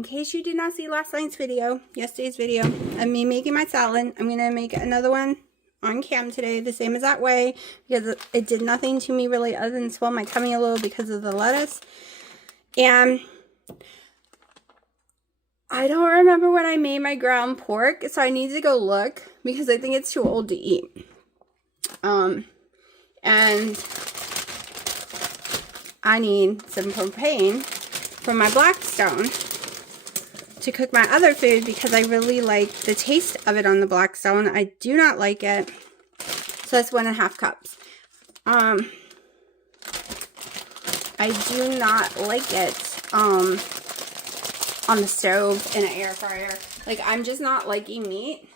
in case you did not see last night's video, yesterday's video, of me making my salad, I'm going to make another one on cam today, the same as that way, because it did nothing to me really other than swell my tummy a little because of the lettuce. And I don't remember when I made my ground pork, so I need to go look because I think it's too old to eat. And I need some propane from my Blackstone to cook my other food because I really like the taste of it on the Blackstone. I do not like it. So that's 1.5 cups. I do not like it on the stove in an air fryer. Like, I'm just not liking meat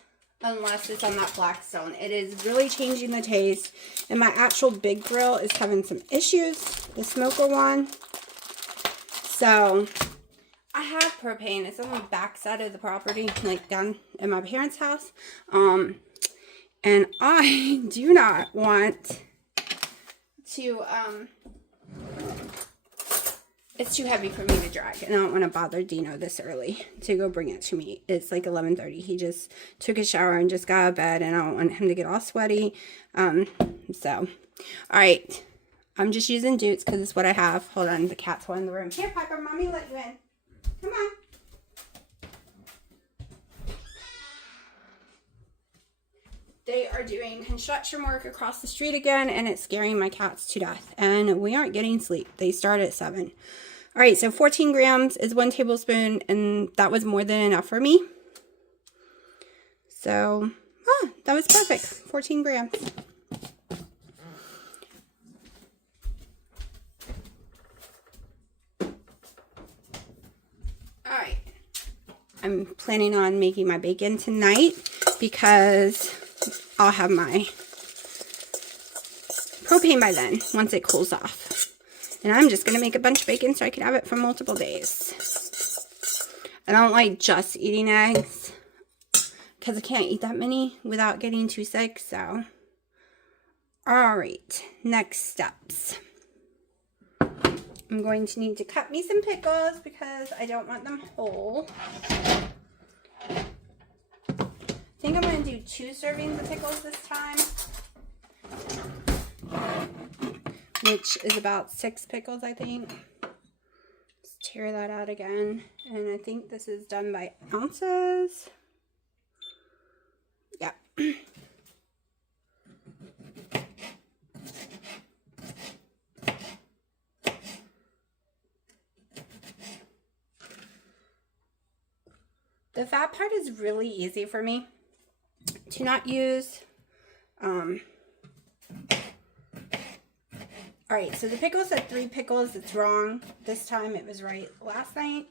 unless it's on that Blackstone. It is really changing the taste. And my actual big grill is having some issues, the smoker one. So I have propane. It's on the back side of the property, like down in my parents' house. And I do not want to, it's too heavy for me to drag, and I don't want to bother Dino this early to go bring it to me. It's like 11:30. He just took a shower and just got out of bed, and I don't want him to get all sweaty. So, all right. I'm just using Dukes because it's what I have. Hold on, the cat's one in the room. Here, Piper, Mommy let you in. Come on. They are doing construction work across the street again, and it's scaring my cats to death. And we aren't getting sleep. They start at 7. All right, so 14 grams is 1 tablespoon, and that was more than enough for me. So, that was perfect. 14 grams. All right. I'm planning on making my bacon tonight because I'll have my propane by then, once it cools off. And I'm just going to make a bunch of bacon so I can have it for multiple days. I don't like just eating eggs because I can't eat that many without getting too sick, so. Alright, next steps. I'm going to need to cut me some pickles because I don't want them whole. I think I'm going to do 2 servings of pickles this time, which is about 6 pickles, I think. Let's tear that out again. And I think this is done by ounces. Yeah. The fat part is really easy for me to not use. Alright, so the pickle said 3 pickles. It's wrong. This time it was right last night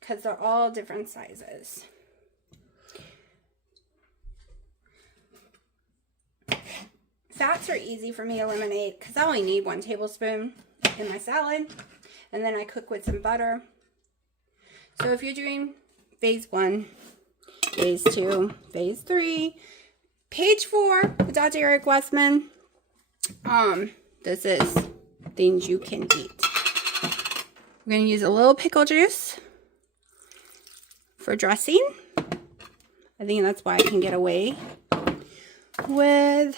because they're all different sizes. Fats are easy for me to eliminate because I only need 1 tablespoon in my salad, and then I cook with some butter. So if you're doing phase 1, phase 2, phase 3, page 4 with Dr. Eric Westman, this is things you can eat. I'm going to use a little pickle juice for dressing. I think that's why I can get away with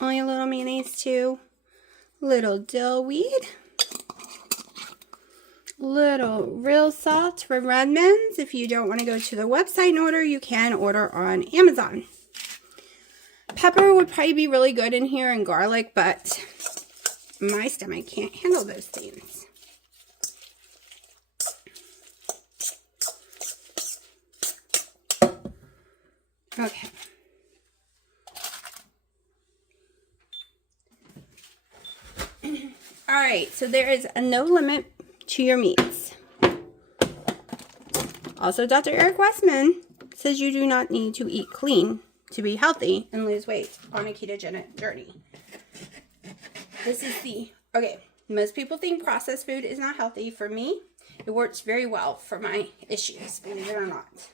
only a little mayonnaise too. Little dill weed. Little real salt from Redmond's. If you don't want to go to the website and order, you can order on Amazon. Pepper would probably be really good in here, and garlic, but my stomach can't handle those things. Okay. Alright, so there is a no limit to your meats. Also, Dr. Eric Westman says you do not need to eat clean to be healthy and lose weight on a ketogenic journey. This is okay, most people think processed food is not healthy. For me, it works very well for my issues, believe it or not.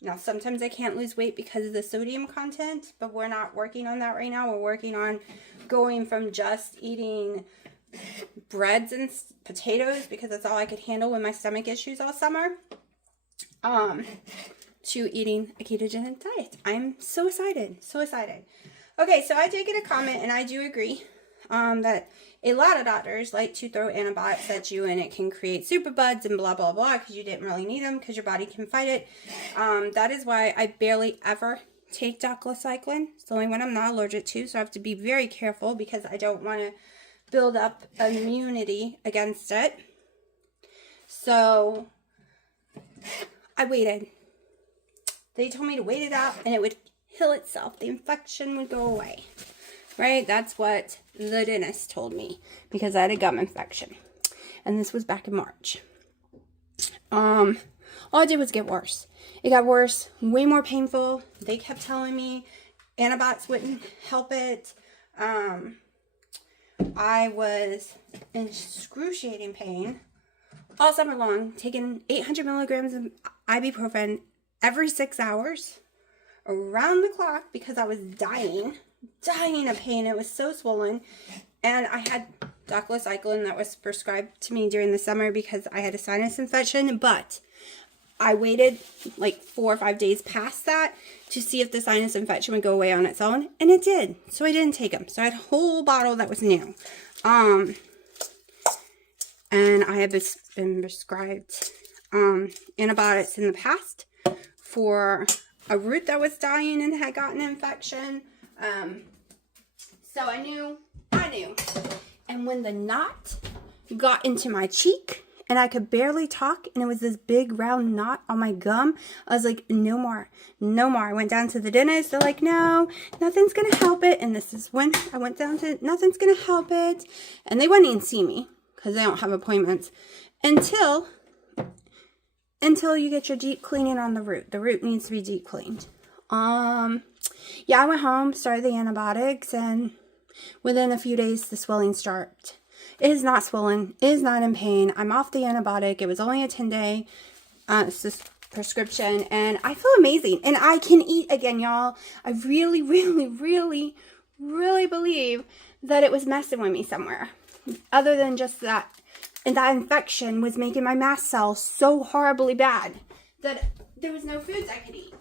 Now, sometimes I can't lose weight because of the sodium content, but we're not working on that right now. We're working on going from just eating breads and potatoes because that's all I could handle with my stomach issues all summer, to eating a ketogenic diet. I'm so excited, so excited. Okay, so I did get a comment, and I do agree that a lot of doctors like to throw antibiotics at you, and it can create superbugs and blah, blah, blah, because you didn't really need them because your body can fight it. That is why I barely ever take doxycycline. It's the only one I'm not allergic to, so I have to be very careful because I don't want to build up immunity against it. So I waited. They told me to wait it out and it would heal itself. The infection would go away. Right? That's what the dentist told me because I had a gum infection. And this was back in March. All I did was get worse. It got worse, way more painful. They kept telling me antibiotics wouldn't help it. I was in excruciating pain all summer long, taking 800 milligrams of ibuprofen every 6 hours around the clock because I was dying of pain. It was so swollen. And I had doxycycline that was prescribed to me during the summer because I had a sinus infection, but I waited like 4 or 5 days past that to see if the sinus infection would go away on its own, and it did. So I didn't take them. So I had a whole bottle that was new. And I have been prescribed antibiotics in the past for a root that was dying and had gotten an infection. So I knew. And when the knot got into my cheek and I could barely talk and it was this big round knot on my gum, I was like, no more. I went down to the dentist. They're like, no, nothing's going to help it. And this is when I went down to, nothing's going to help it. And they wouldn't even see me because they don't have appointments until you get your deep cleaning on the root. The root needs to be deep cleaned. Yeah, I went home, started the antibiotics, and within a few days, the swelling started. It is not swollen. It is not in pain. I'm off the antibiotic. It was only a 10-day prescription, and I feel amazing. And I can eat again, y'all. I really, really, really, really believe that it was messing with me somewhere. Other than just that. And that infection was making my mast cells so horribly bad that there was no foods I could eat.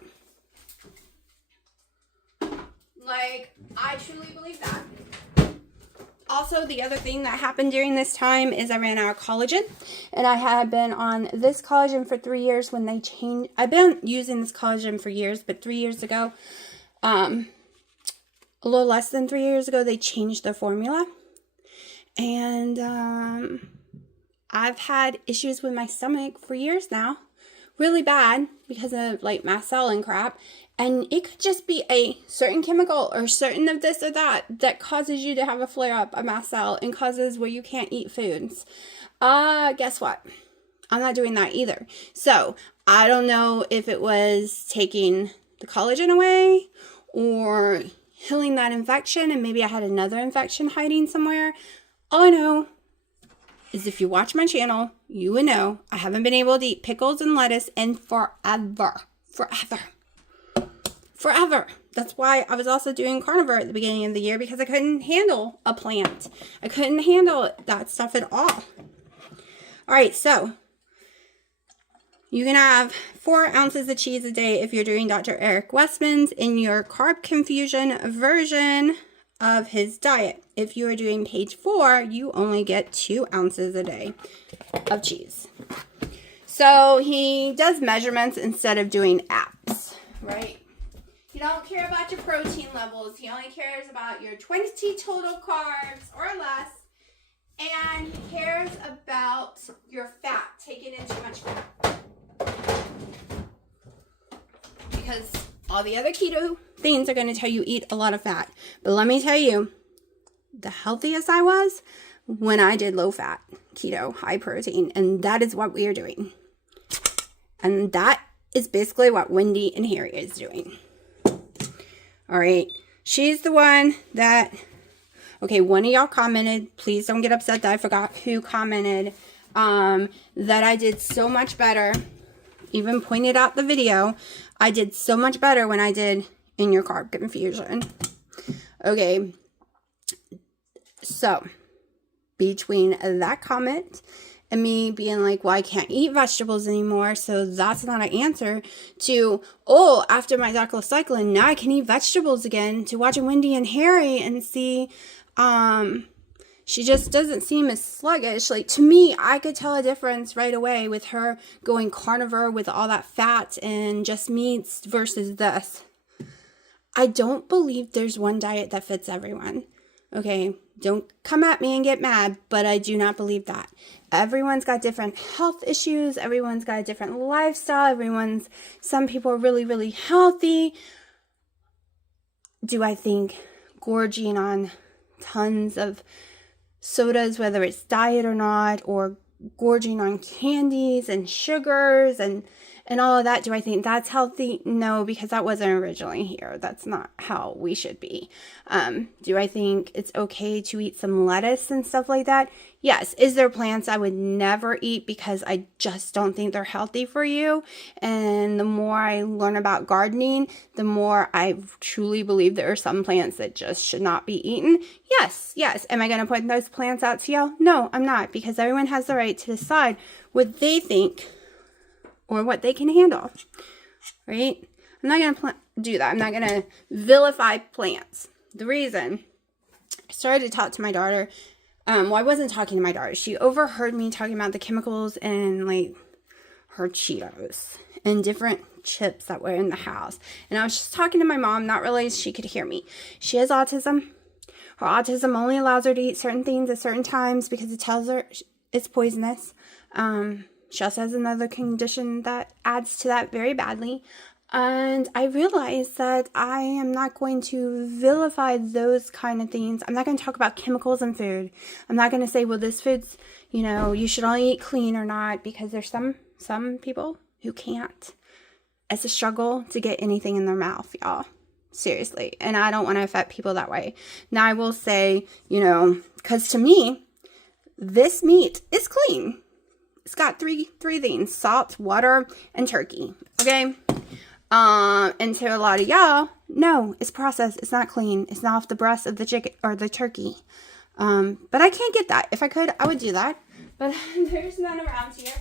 Like, I truly believe that. Also, the other thing that happened during this time is I ran out of collagen. And I had been on this collagen for 3 years when they changed. I've been using this collagen for years, but 3 years ago, a little less than 3 years ago, they changed the formula. And I've had issues with my stomach for years now. Really bad because of like mast cell and crap. And it could just be a certain chemical or certain of this or that causes you to have a flare up, a mast cell, and causes where you can't eat foods. Guess what? I'm not doing that either. So I don't know if it was taking the collagen away or healing that infection, and maybe I had another infection hiding somewhere. All I know is if you watch my channel, you would know I haven't been able to eat pickles and lettuce in forever. That's why I was also doing carnivore at the beginning of the year, because I couldn't handle a plant. I couldn't handle that stuff at all. All right, so you can have 4 ounces of cheese a day if you're doing Dr. Eric Westman's in your carb confusion version of his diet. If you are doing page 4, you only get 2 ounces a day of cheese. So he does measurements instead of doing apps, right? He don't care about your protein levels. He only cares about your 20 total carbs or less. And he cares about your fat, taking in too much fat. Because all the other keto things are going to tell you eat a lot of fat. But let me tell you, the healthiest I was when I did low fat, keto, high protein. And that is what we are doing. And that is basically what Wendy and Harry is doing. All right. She's the one that, okay, one of y'all commented, please don't get upset that I forgot who commented, that I did so much better, even pointed out the video. I did so much better when I did in your carb confusion. Okay. So between that comment and me being like, well, I can't eat vegetables anymore, so that's not an answer, to, oh, after my doxycycline, now I can eat vegetables again, to watching Wendy and Harry and see, she just doesn't seem as sluggish. Like, to me, I could tell a difference right away with her going carnivore with all that fat and just meats versus this. I don't believe there's one diet that fits everyone. Okay, don't come at me and get mad, but I do not believe that. Everyone's got different health issues. Everyone's got a different lifestyle. Some people are really, really healthy. Do I think gorging on tons of sodas, whether it's diet or not, or gorging on candies and sugars and all of that, do I think that's healthy? No, because that wasn't originally here. That's not how we should be. Do I think it's okay to eat some lettuce and stuff like that? Yes. Is there plants I would never eat because I just don't think they're healthy for you? And the more I learn about gardening, the more I truly believe there are some plants that just should not be eaten. Yes. Am I going to put those plants out to y'all? No, I'm not, because everyone has the right to decide what they think or what they can handle, right? I'm not going to do that. I'm not going to vilify plants. The reason I started to talk to my daughter, well, I wasn't talking to my daughter. She overheard me talking about the chemicals in, like, her Cheetos and different chips that were in the house. And I was just talking to my mom, not realize she could hear me. She has autism. Her autism only allows her to eat certain things at certain times because it tells her it's poisonous. She also has another condition that adds to that very badly. And I realized that I am not going to vilify those kind of things. I'm not going to talk about chemicals in food. I'm not going to say, well, this food's, you should only eat clean or not, because there's some people who can't. It's a struggle to get anything in their mouth, y'all. Seriously. And I don't want to affect people that way. Now, I will say, because to me, this meat is clean. It's got three things: salt, water, and turkey. Okay? And to a lot of y'all, no, it's processed. It's not clean. It's not off the breast of the chicken or the turkey. But I can't get that. If I could, I would do that. But there's none around here.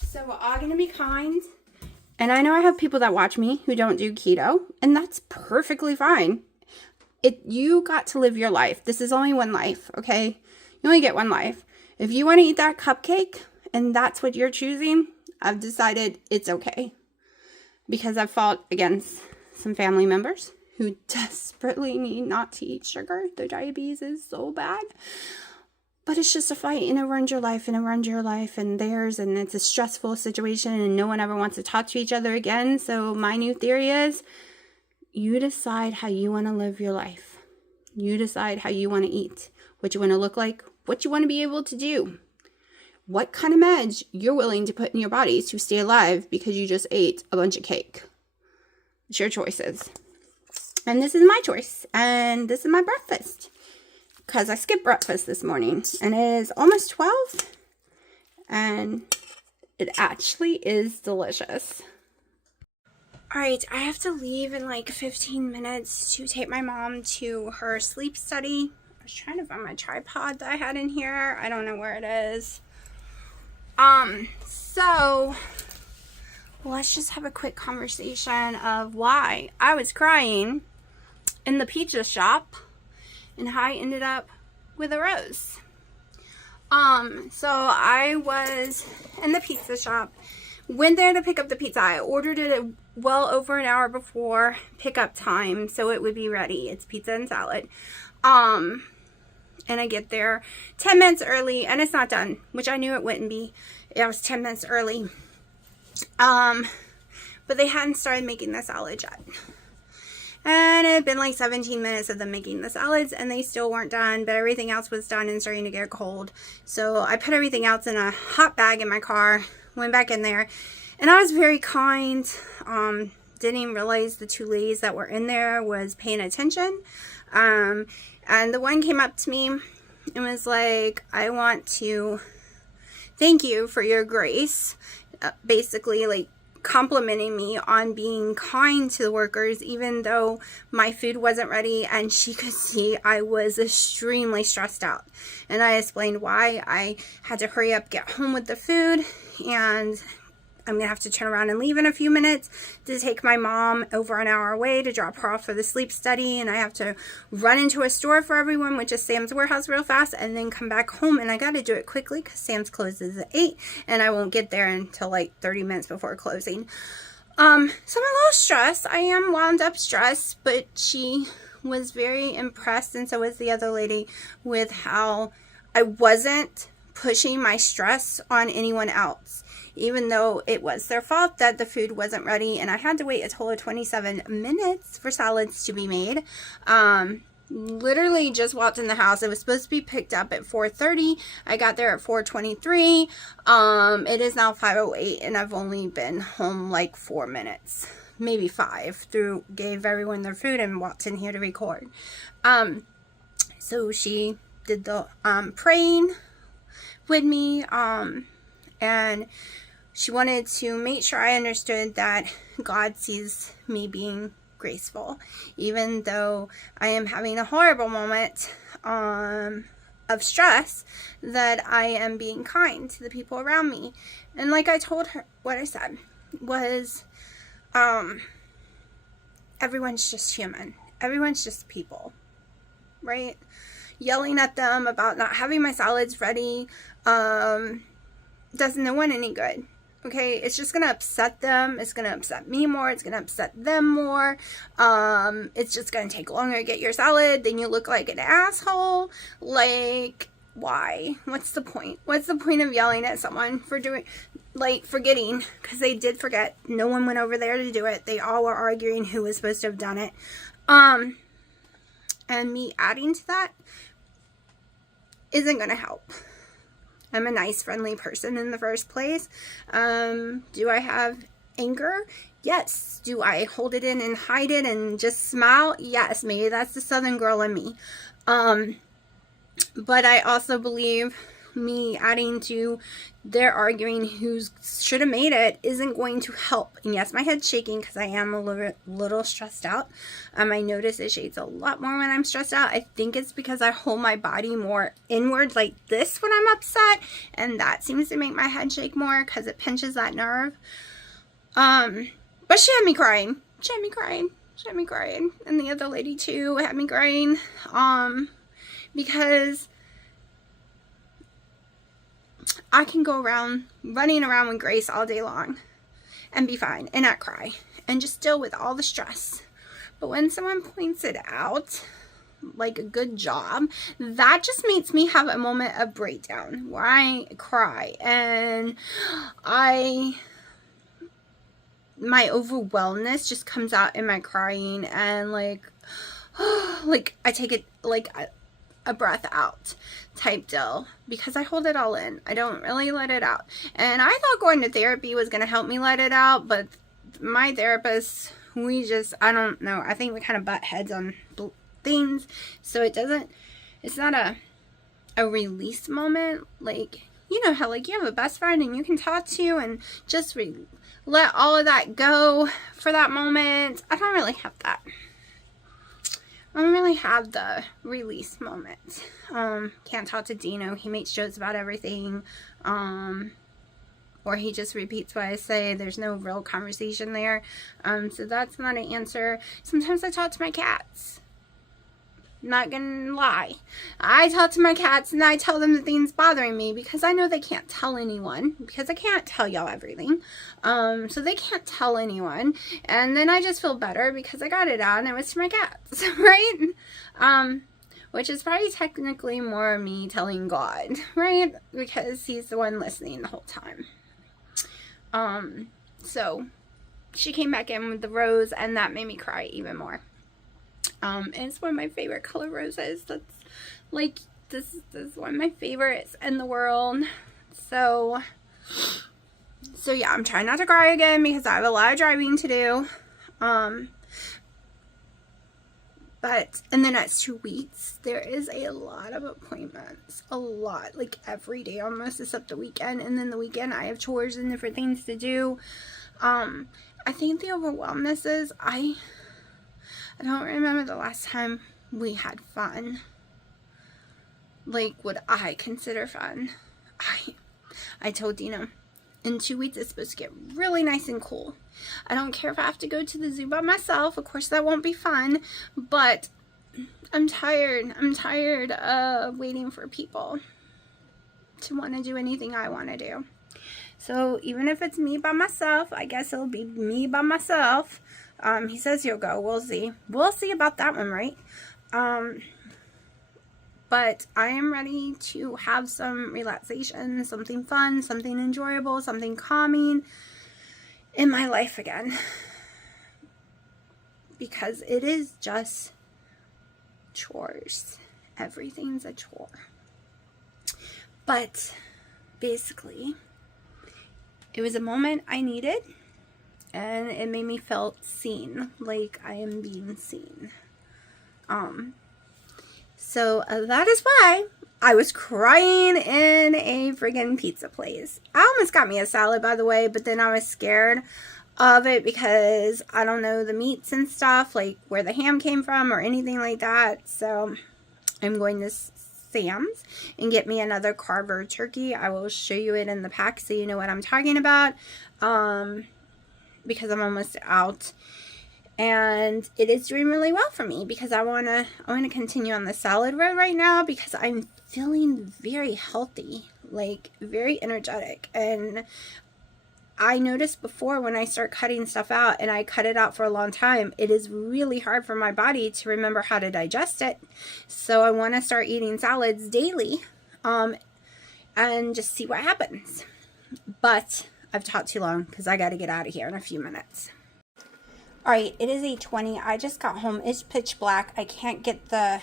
So we're all going to be kind. And I know I have people that watch me who don't do keto, and that's perfectly fine. You got to live your life. This is only one life, okay? You only get one life. If you want to eat that cupcake and that's what you're choosing, I've decided it's okay. Because I've fought against some family members who desperately need not to eat sugar. Their diabetes is so bad. But it's just a fight, and it ruins your life, and it ruins your life and theirs, and it's a stressful situation, and no one ever wants to talk to each other again. So my new theory is, you decide how you want to live your life. You decide how you want to eat, what you want to look like, what you want to be able to do, what kind of meds you're willing to put in your body to stay alive because you just ate a bunch of cake. It's your choices. And this is my choice. And this is my breakfast. Because I skipped breakfast this morning. And it is almost 12. And it actually is delicious. Alright, I have to leave in like 15 minutes to take my mom to her sleep study. I was trying to find my tripod that I had in here. I don't know where it is. So let's just have a quick conversation of why I was crying in the pizza shop and how I ended up with a rose. So I was in the pizza shop, went there to pick up the pizza. I ordered it well over an hour before pickup time, so it would be ready. It's pizza and salad. And I get there 10 minutes early, and it's not done, which I knew it wouldn't be. I was 10 minutes early. But they hadn't started making the salad yet. And it had been like 17 minutes of them making the salads, and they still weren't done, but everything else was done and starting to get cold. So I put everything else in a hot bag in my car, went back in there, and I was very kind. Didn't even realize the two ladies that were in there was paying attention. And the one came up to me and was like, I want to thank you for your grace. Basically, like, complimenting me on being kind to the workers, even though my food wasn't ready, and she could see I was extremely stressed out. And I explained why. I had to hurry up, get home with the food, and I'm gonna have to turn around and leave in a few minutes to take my mom over an hour away to drop her off for the sleep study, and I have to run into a store for everyone, which is Sam's Warehouse, real fast, and then come back home. And I got to do it quickly because Sam's closes at 8 and I won't get there until like 30 minutes before closing. So I'm a little stressed. I am wound up stressed, but she was very impressed, and so was the other lady, with how I wasn't pushing my stress on anyone else, even though it was their fault that the food wasn't ready and I had to wait a total of 27 minutes for salads to be made. Literally just walked in the house. It was supposed to be picked up at 4:30. I got there at 4:23. It is now 5:08 and I've only been home like 4 minutes, maybe 5, gave everyone their food and walked in here to record. So she did the praying with me, and she wanted to make sure I understood that God sees me being graceful, even though I am having a horrible moment of stress, that I am being kind to the people around me. And like I told her, what I said was, everyone's just human. Everyone's just people, right? Yelling at them about not having my salads ready does no one any good. Okay, it's just gonna upset them. It's gonna upset me more. It's gonna upset them more. It's just gonna take longer to get your salad. Then you look like an asshole. Like, why? What's the point? What's the point of yelling at someone for forgetting? Because they did forget. No one went over there to do it. They all were arguing who was supposed to have done it. And me adding to that isn't gonna help. I'm a nice, friendly person in the first place. Do I have anger? Yes. Do I hold it in and hide it and just smile? Yes. Maybe that's the Southern girl in me. But I also believe me adding to their arguing who should have made it isn't going to help. And yes, my head's shaking because I am a little stressed out. I notice it shakes a lot more when I'm stressed out. I think it's because I hold my body more inward like this when I'm upset, and that seems to make my head shake more because it pinches that nerve. But she had me crying. She had me crying. She had me crying. And the other lady too had me crying. Because I can go around running around with Grace all day long and be fine and not cry and just deal with all the stress. But when someone points it out, like a good job, that just makes me have a moment of breakdown where I cry and my overwhelmness just comes out in my crying, and like I take it like a breath out type deal, because I hold it all in. I don't really let it out. And I thought going to therapy was going to help me let it out, but my therapist, I don't know, I think we kind of butt heads on things, so it's not a release moment. Like, you know how like you have a best friend and you can talk to and just let all of that go for that moment. I don't really have that. I don't really have the release moment. Can't talk to Dino. He makes jokes about everything. Or he just repeats what I say. There's no real conversation there. So that's not an answer. Sometimes I talk to my cats. Not gonna lie. I talk to my cats and I tell them the things bothering me, because I know they can't tell anyone, because I can't tell y'all everything. So they can't tell anyone. And then I just feel better because I got it out and it was to my cats, right? Which is probably technically more me telling God, right? Because he's the one listening the whole time. So she came back in with the rose and that made me cry even more. And it's one of my favorite color roses. That's like, this is one of my favorites in the world. So yeah, I'm trying not to cry again because I have a lot of driving to do. But in the next 2 weeks, there is a lot of appointments. A lot. Like every day almost, except the weekend. And then the weekend I have chores and different things to do. I think the overwhelmness is I don't remember the last time we had fun. Like, what I consider fun. I told Dina, in 2 weeks it's supposed to get really nice and cool. I don't care if I have to go to the zoo by myself. Of course, that won't be fun, but I'm tired. I'm tired of waiting for people to want to do anything I want to do. So even if it's me by myself, I guess it'll be me by myself. He says he'll go. We'll see. We'll see about that one, right? But I am ready to have some relaxation, something fun, something enjoyable, something calming in my life again. Because it is just chores. Everything's a chore. But basically, it was a moment I needed, and it made me feel seen, like I am being seen. So that is why I was crying in a friggin' pizza place. I almost got me a salad, by the way, but then I was scared of it because I don't know the meats and stuff, like where the ham came from or anything like that. So I'm going to Sam's and get me another carb turkey. I will show you it in the pack so you know what I'm talking about, because I'm almost out. And it is doing really well for me because I want to continue on the salad road right now because I'm feeling very healthy, like very energetic. And I noticed before when I start cutting stuff out, and I cut it out for a long time, it is really hard for my body to remember how to digest it. So I want to start eating salads daily, and just see what happens. But I've talked too long because I got to get out of here in a few minutes. Alright, it is 8:20. I just got home. It's pitch black. I can't get the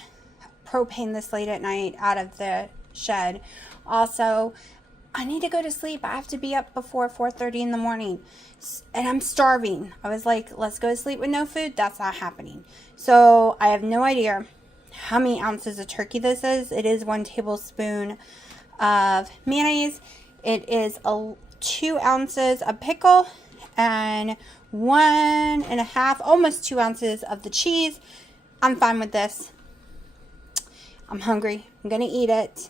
propane this late at night out of the shed. Also, I need to go to sleep. I have to be up before 4:30 in the morning. And I'm starving. I was like, let's go to sleep with no food. That's not happening. So I have no idea how many ounces of turkey this is. It is 1 tablespoon of mayonnaise. It is 2 ounces of pickle and 1.5, almost 2 ounces of the cheese. I'm fine with this. I'm hungry. I'm going to eat it,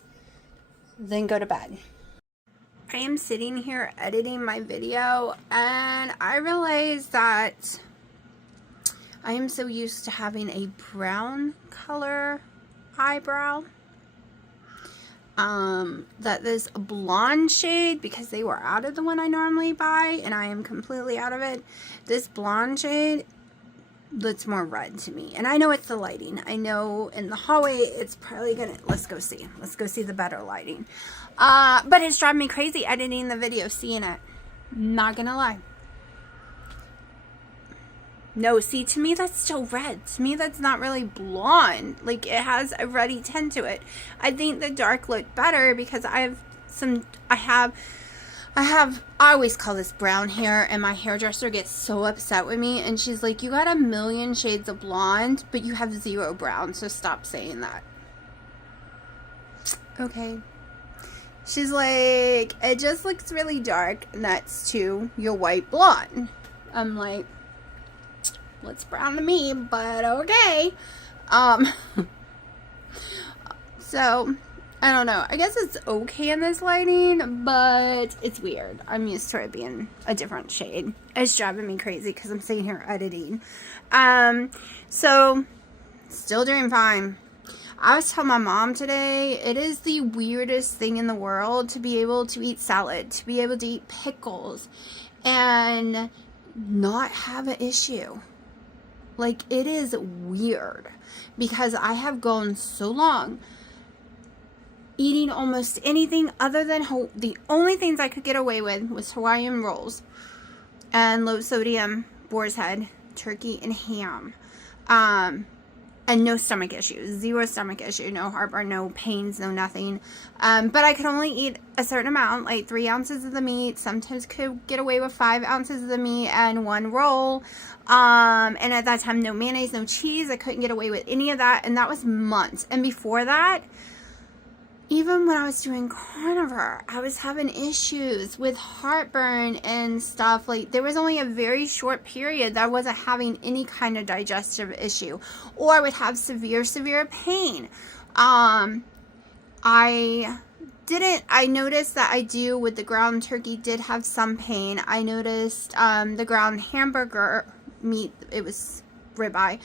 then go to bed. I am sitting here editing my video, and I realize that I am so used to having a brown color eyebrow, that this blonde shade, because they were out of the one I normally buy and I am completely out of it, this blonde shade looks more red to me. And I know it's the lighting. I know in the hallway it's probably gonna, let's go see the better lighting. But it's driving me crazy editing the video, seeing it. Not gonna lie. No, see, to me that's still red. To me that's not really blonde. Like, it has a reddy tint to it. I think the dark looked better because I always call this brown hair, and my hairdresser gets so upset with me, and she's like, you got a million shades of blonde, but you have 0 brown, so stop saying that. Okay. She's like, it just looks really dark next to your white blonde. I'm like, looks brown to me, but okay. So I don't know. I guess it's okay in this lighting, but it's weird. I'm used to it being a different shade. It's driving me crazy because I'm sitting here editing. So still doing fine. I was telling my mom today, it is the weirdest thing in the world to be able to eat salad, to be able to eat pickles, and not have an issue. Like, it is weird because I have gone so long eating almost anything other than the only things I could get away with was Hawaiian rolls and low sodium boar's head, turkey, and ham. And no stomach issues, 0 stomach issue, no heartburn, no pains, no nothing. But I could only eat a certain amount, like 3 ounces of the meat. Sometimes could get away with 5 ounces of the meat and 1 roll. And at that time, no mayonnaise, no cheese. I couldn't get away with any of that. And that was months. And before that, even when I was doing carnivore, I was having issues with heartburn and stuff. Like, there was only a very short period that I wasn't having any kind of digestive issue, or I would have severe pain. I noticed that I do with the ground turkey did have some pain. I noticed the ground hamburger meat, it was ribeye.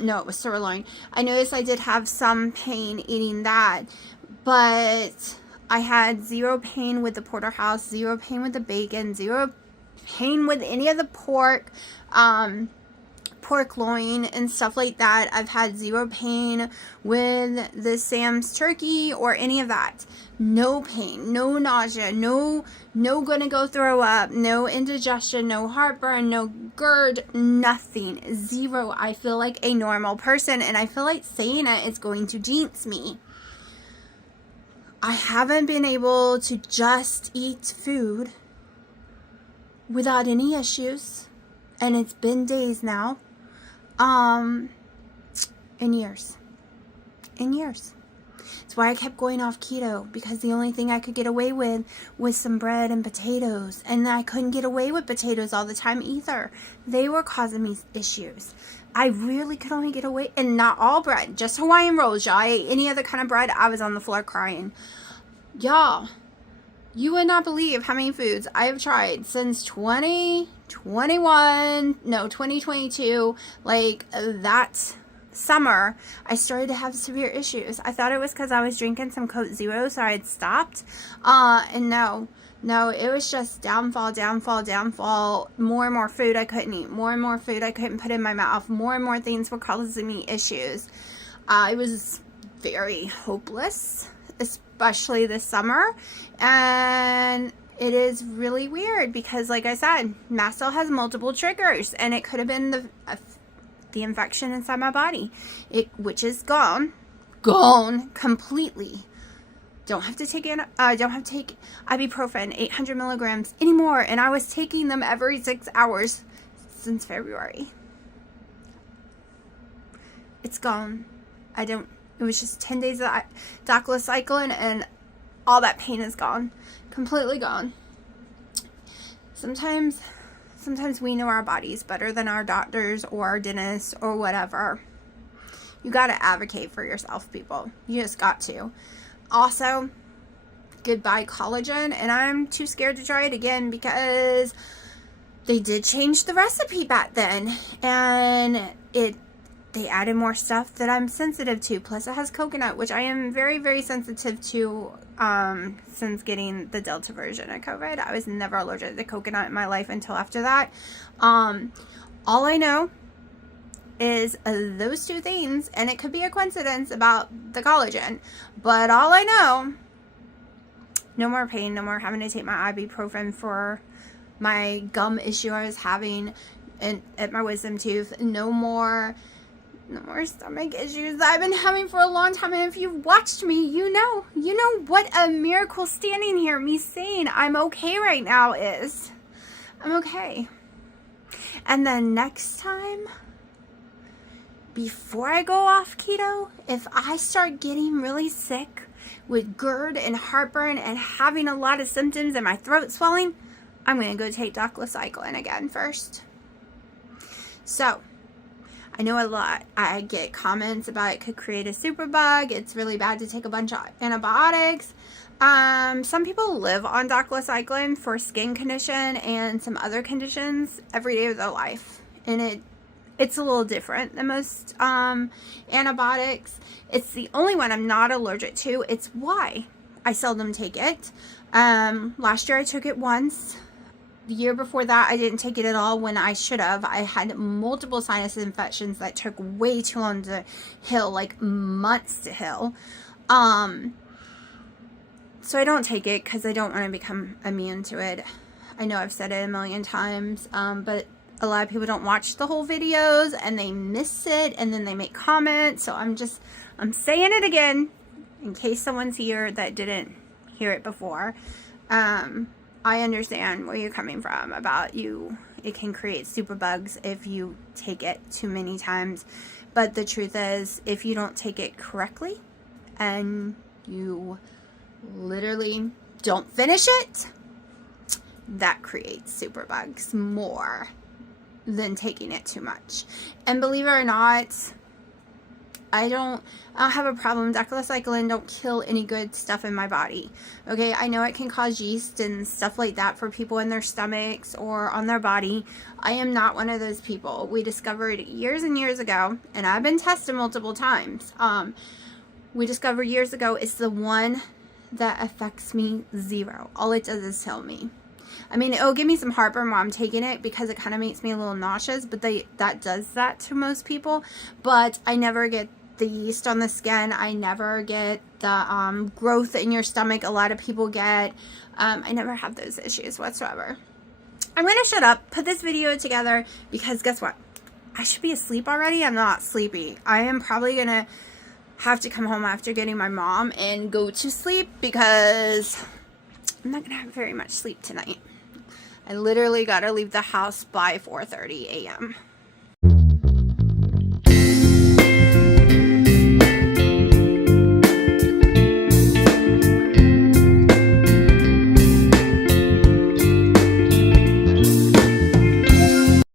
No, it was sirloin. I noticed I did have some pain eating that, but I had zero pain with the porterhouse, zero pain with the bacon, zero pain with any of the pork loin and stuff like that. I've had zero pain with the Sam's turkey or any of that. No pain, no nausea, no gonna go throw up, no indigestion, no heartburn, no GERD, nothing. Zero. I feel like a normal person, and I feel like saying it is going to jinx me. I haven't been able to just eat food without any issues, and it's been days now. In years. That's why I kept going off keto, because the only thing I could get away with was some bread and potatoes, and I couldn't get away with potatoes all the time either. They were causing me issues. I really could only get away, and not all bread, just Hawaiian rolls, y'all. I ate any other kind of bread, I was on the floor crying. Y'all, you would not believe how many foods I have tried since 2022, like that summer. I started to have severe issues. I thought it was because I was drinking some Coke Zero, so I had stopped. And no, it was just downfall. More and more food I couldn't eat. More and more food I couldn't put in my mouth. More and more things were causing me issues. I was very hopeless, especially this summer. And it is really weird because, like I said, mast cell has multiple triggers, and it could have been the infection inside my body, which is gone completely. Don't have to take ibuprofen 800 milligrams anymore, and I was taking them every 6 hours since February. It's gone. It was just 10 days of doxycycline, and all that pain is gone. Completely gone. Sometimes we know our bodies better than our doctors or our dentists or whatever. You got to advocate for yourself, people. You just got to. Also, goodbye collagen, and I'm too scared to try it again because they did change the recipe back then, and they added more stuff that I'm sensitive to. Plus, it has coconut, which I am very, very sensitive to since getting the Delta version of COVID. I was never allergic to coconut in my life until after that. All I know is those two things, and it could be a coincidence about the collagen, but all I know, no more pain, no more having to take my ibuprofen for my gum issue I was having at my wisdom tooth. No more stomach issues that I've been having for a long time. And if you've watched me, you know what a miracle standing here, me saying I'm okay right now is. I'm okay. And then next time, before I go off keto, if I start getting really sick with GERD and heartburn and having a lot of symptoms and my throat swelling, I'm going to go take doxycycline again first. So, I know a lot. I get comments about it could create a superbug. It's really bad to take a bunch of antibiotics. Some people live on doxycycline for skin condition and some other conditions every day of their life. And it's a little different than most antibiotics. It's the only one I'm not allergic to. It's why I seldom take it. Last year I took it once. The year before that, I didn't take it at all when I should have. I had multiple sinus infections that took way too long to heal, like months to heal. So I don't take it because I don't want to become immune to it. I know I've said it a million times, but a lot of people don't watch the whole videos and they miss it, and then they make comments. So I'm saying it again in case someone's here that didn't hear it before. I understand where you're coming from about it can create superbugs if you take it too many times. But the truth is, if you don't take it correctly and you literally don't finish it, that creates superbugs more than taking it too much. And believe it or not, I don't have a problem. Doxycycline don't kill any good stuff in my body. Okay, I know it can cause yeast and stuff like that for people in their stomachs or on their body. I am not one of those people. We discovered years and years ago, and I've been tested multiple times. We discovered years ago it's the one that affects me zero. All it does is kill me. I mean, it'll give me some heartburn while I'm taking it because it kind of makes me a little nauseous, but that does that to most people. But I never get the yeast on the skin. I never get the growth in your stomach a lot of people get. I never have those issues whatsoever. I'm going to shut up, put this video together, because guess what? I should be asleep already. I'm not sleepy. I am probably going to have to come home after getting my mom and go to sleep because I'm not going to have very much sleep tonight. I literally got to leave the house by 4:30 a.m.